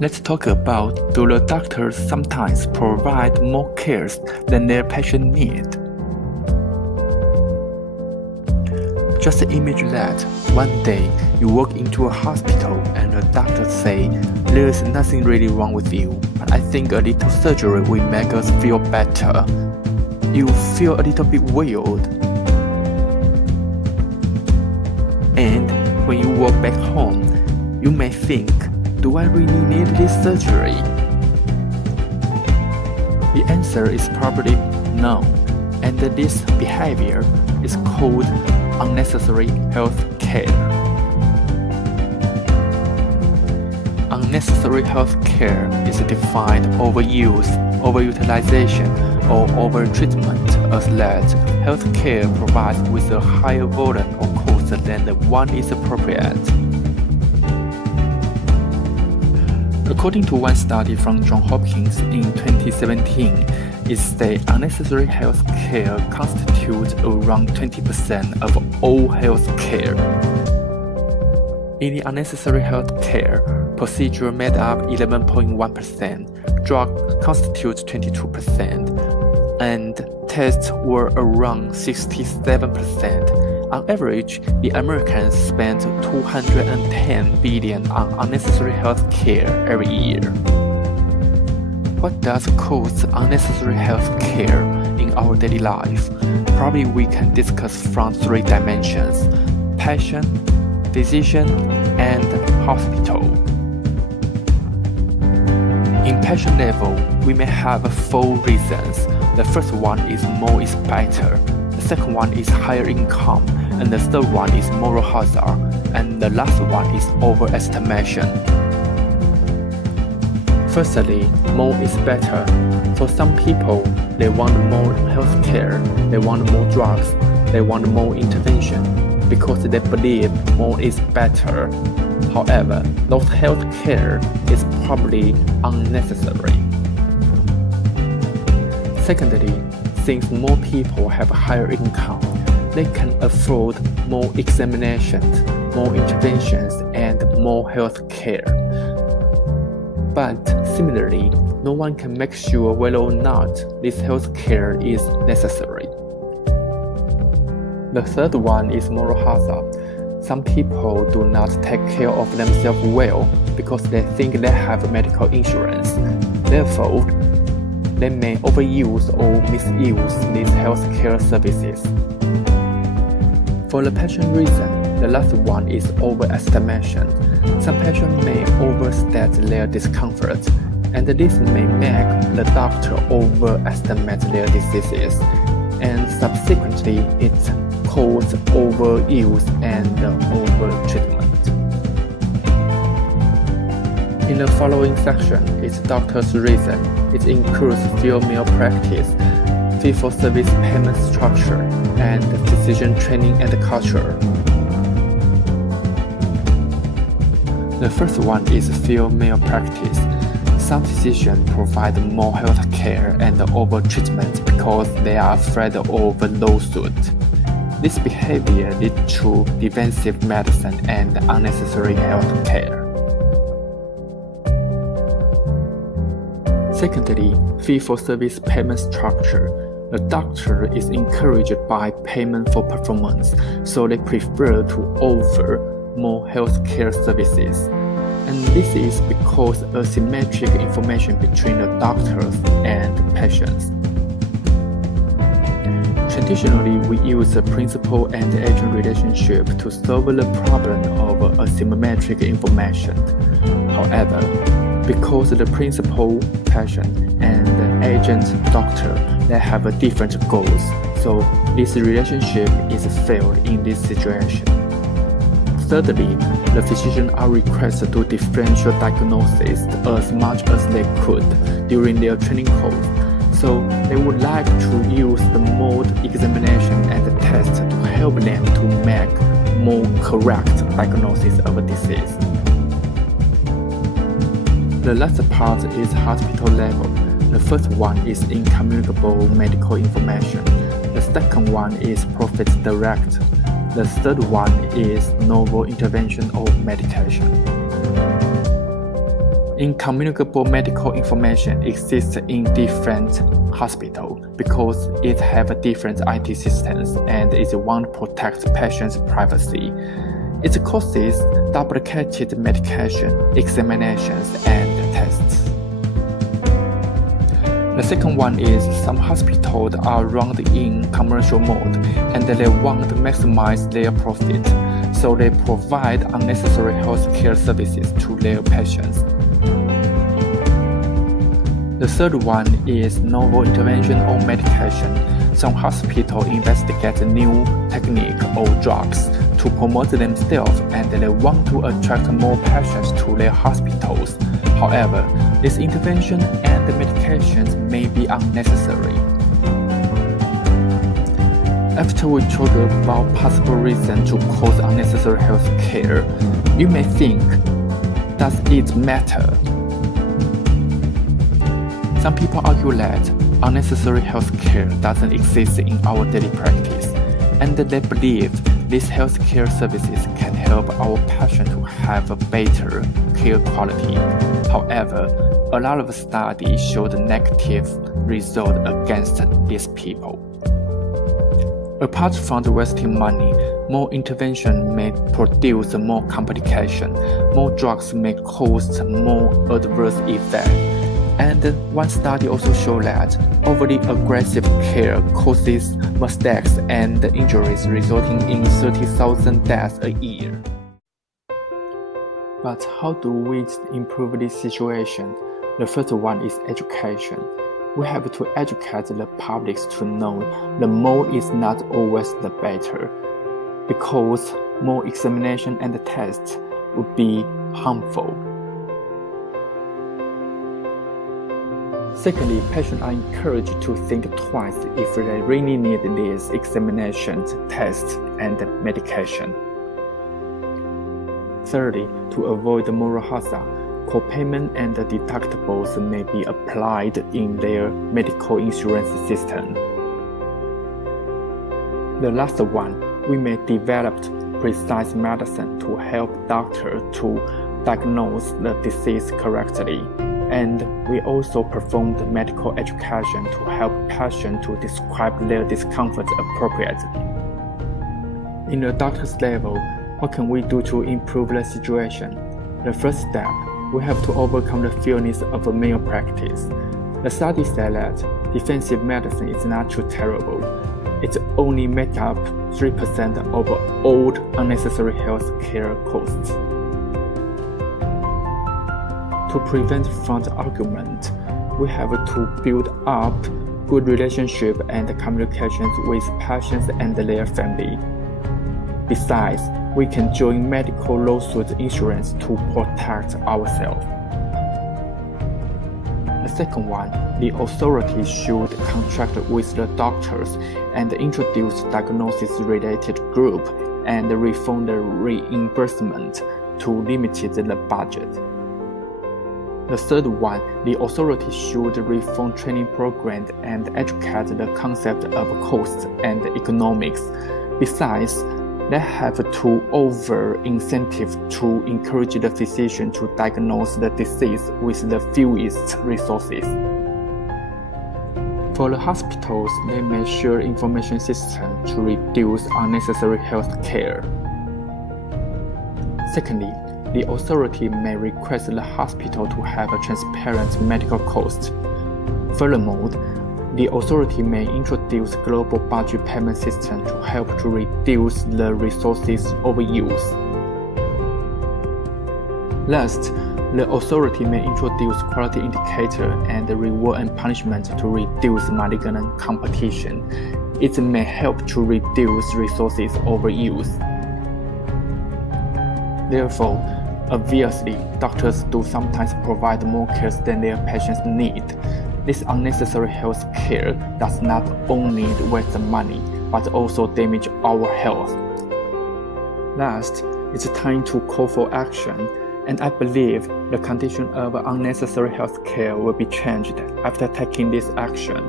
Let's talk about, do the doctors sometimes provide more cares than their patient need? Just imagine that one day you walk into a hospital and the doctors say, "There's nothing really wrong with you, but I think a little surgery will make us feel better." You feel a little bit weird. And when you walk back home, you may think, do I really need this surgery? The answer is probably no, and this behavior is called unnecessary health care. Unnecessary health care is defined overuse, overutilization, or overtreatment as that health care provides with a higher burden or cost than the one is appropriate. According to one study from Johns Hopkins in 2017, it said unnecessary health care constitutes around 20% of all health care. In the unnecessary health care, procedure made up 11.1%, drug constitutes 22%, and tests were around 67%. On average, the Americans spent $210 billion on unnecessary health care every year. What does cause unnecessary health care in our daily life? Probably we can discuss from three dimensions: patient, physician, and hospital. In patient level, we may have four reasons. The first one is more is better. The second one is higher income, and the third one is moral hazard, and the last one is overestimation. Firstly, more is better. For some people, they want more health care, they want more drugs, they want more intervention, because they believe more is better. However, those health care is probably unnecessary. Secondly, since more people have higher income, they can afford more examinations, more interventions, and more health care. But similarly, no one can make sure whether or not this health care is necessary. The third one is moral hazard. Some people do not take care of themselves well because they think they have medical insurance. Therefore, they may overuse or misuse these healthcare services. For the patient reason, the last one is overestimation. Some patients may overstate their discomfort, and this may make the doctor overestimate their diseases, and subsequently it causes overuse and overtreatment. In the following section is doctor's reason. It includes field malpractice, fee-for-service payment structure, and physician training and culture. The first one is field malpractice. Some physicians provide more health care and over-treatment because they are afraid of a lawsuit. This behavior leads to defensive medicine and unnecessary health care. Secondly, fee-for-service payment structure. The doctor is encouraged by payment for performance, so they prefer to offer more healthcare services. And this is because asymmetric information between the doctors and patients. Traditionally, we use the principal and agent relationship to solve the problem of asymmetric information. However, because the principal patient and the agent doctor, they have different goals, so this relationship is failed in this situation. Thirdly, the physicians are requested to differential diagnosis as much as they could during their training course, so they would like to use the mode examination and the test to help them to make more correct diagnosis of a disease. The last part is hospital level. The first one is incommunicable medical information. The second one is profit direct. The third one is novel intervention or medication. Incommunicable medical information exists in different hospitals because it have different IT systems and it want to protect patients' privacy. It causes duplicated medication, examinations, and tests. The second one is some hospitals are run in commercial mode and they want to maximize their profit, so they provide unnecessary healthcare services to their patients. The third one is novel intervention or medication. Some hospitals investigate new technique or drugs to promote themselves and they want to attract more patients to their hospitals. However, this intervention and the medications may be unnecessary. After we talk about possible reasons to cause unnecessary health care, you may think, does it matter? Some people argue that unnecessary health care doesn't exist in our daily practice, and they believe these healthcare services can help our patients to have a better care quality. However, a lot of studies show the negative result against these people. Apart from wasting money, more intervention may produce more complications, more drugs may cause more adverse effects. And one study also showed that overly aggressive care causes mistakes and injuries, resulting in 30,000 deaths a year. But how do we improve this situation? The first one is education. We have to educate the public to know the more is not always the better, because more examination and tests would be harmful. Secondly, patients are encouraged to think twice if they really need these examinations, tests, and medication. Thirdly, to avoid moral hazard, co-payment and deductibles may be applied in their medical insurance system. The last one, we may develop precise medicine to help doctors to diagnose the disease correctly. And we also performed medical education to help patients to describe their discomfort appropriately. In the doctor's level, what can we do to improve the situation? The first step, we have to overcome the fearness of a malpractice. The study said that defensive medicine is not too terrible. It only makes up 3% of all unnecessary health care costs. To prevent front argument, we have to build up good relationship and communications with patients and their family. Besides, we can join medical lawsuit insurance to protect ourselves. The second one, the authorities should contract with the doctors and introduce diagnosis-related group and refund the reimbursement to limit the budget. The third one, the authorities should reform training programs and educate the concept of cost and economics. Besides, they have to offer incentive to encourage the physician to diagnose the disease with the fewest resources. For the hospitals, they may share information systems to reduce unnecessary health care. Secondly, the authority may request the hospital to have a transparent medical cost. Furthermore, the authority may introduce global budget payment system to help to reduce the resources overuse. Last, the authority may introduce quality indicator and reward and punishment to reduce malignant competition. It may help to reduce resources overuse. Therefore, obviously, doctors do sometimes provide more care than their patients need. This unnecessary health care does not only waste money, but also damage our health. Last, it's time to call for action, and I believe the condition of unnecessary health care will be changed after taking this action.